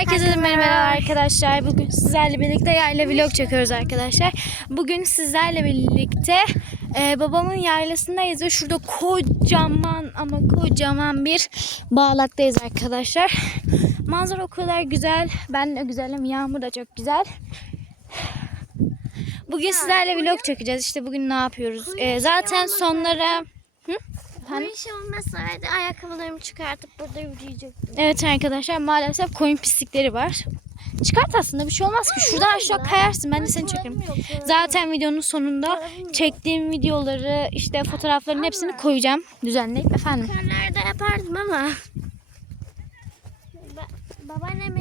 Herkese merhaba arkadaşlar. Bugün sizlerle birlikte yayla vlog çekiyoruz arkadaşlar. Bugün sizlerle birlikte e, babamın yaylasındayız ve şurada kocaman ama kocaman bir bağlaktayız arkadaşlar. Manzara o kadar güzel. Ben de güzelim. Yağmur da çok güzel. Bugün sizlerle vlog çekeceğiz. İşte bugün ne yapıyoruz? E, zaten sonlara... Hı? Bu iş olmasaydı ayakkabılarımı çıkartıp burada yürüyecektim. Evet arkadaşlar maalesef koyun pislikleri var. Çıkart aslında bir şey olmaz ki. Şuradan aşağı kayarsın. Ben de seni çekerim. Zaten videonun sonunda çektiğim videoları işte fotoğrafların hepsini koyacağım düzenleyip efendim. Körlerde yapardım ama.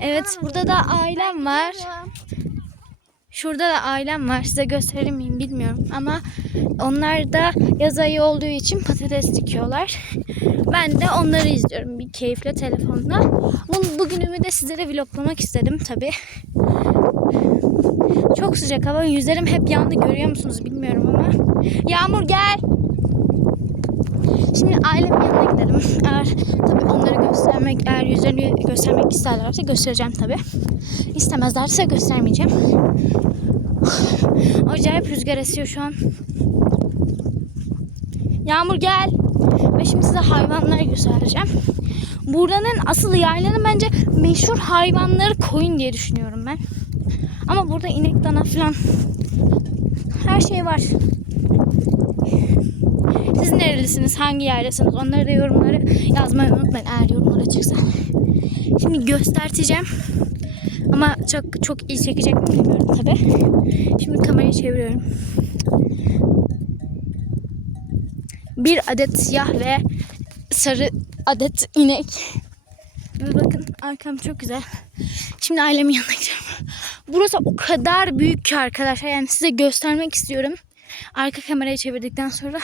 Evet burada da ailem var. Şurada da ailem var. Size gösterir miyim bilmiyorum ama onlar da yaz ayı olduğu için patates dikiyorlar. Ben de onları izliyorum bir keyifle telefonla. Bu, bugünümü de sizlere vloglamak istedim tabi. Çok sıcak hava. Yüzlerim hep yandı görüyor musunuz bilmiyorum ama. Yağmur gel. Şimdi ailemin yanına gidelim. Eğer tabii onları göstermek, eğer yüzlerini göstermek isterlerse göstereceğim tabii. İstemezlerse göstermeyeceğim. Acayip rüzgar esiyor şu an. Yağmur gel. Ve şimdi size hayvanları göstereceğim. Buranın asıl yaylanın bence meşhur hayvanları koyun diye düşünüyorum ben. Ama burada inek, dana falan her şey var. Siz nerelisiniz? Hangi yerdesiniz? Onları da yorumları yazmayı unutmayın eğer yorumlara çıksa. Şimdi göstereceğim. Ama çok çok iyi çekecek mi bilmiyorum tabi. Şimdi kamerayı çeviriyorum. Bir adet siyah ve sarı adet inek. Ve bakın arkam çok güzel. Şimdi ailemin yanına gidiyorum. Burası o kadar büyük ki arkadaşlar. Yani size göstermek istiyorum. Arka kamerayı çevirdikten sonra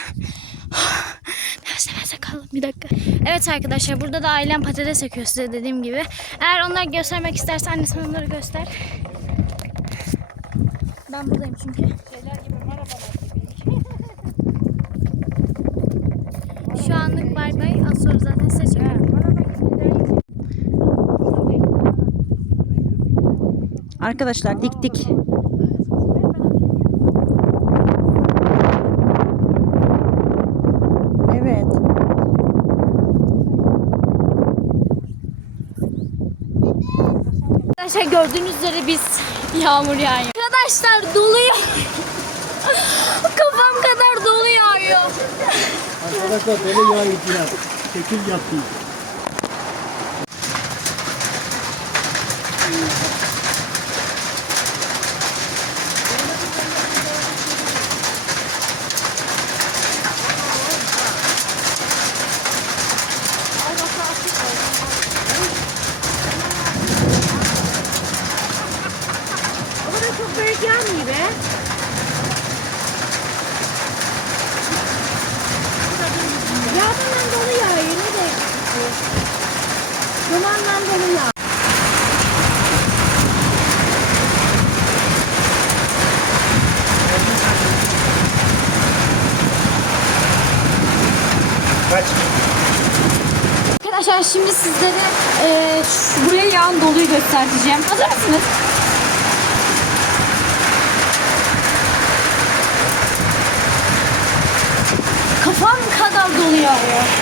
nefes nefese kaldım bir dakika. Evet arkadaşlar burada da ailem patates ekiyor size dediğim gibi. Eğer onlar göstermek isterse anne sen onları göster. Ben buradayım çünkü. Şu anlık bay bay. Az sonra zaten size çekerim. Arkadaşlar diktik. Evet. Arkadaşlar gördüğünüz üzere biz yağmur yağıyor. Arkadaşlar dolu yağıyor. Kafam kadar dolu yağıyor. Arkadaşlar böyle yağ yediler. Şekil yaptım. çok büyük Yağmurla dolu yağıyor ne de. Dumanla dolu yağ. Kaç? Arkadaşlar şimdi sizlere e, şu- buraya yağan doluyu göstereceğim. Hazır mısınız? Kafam kadar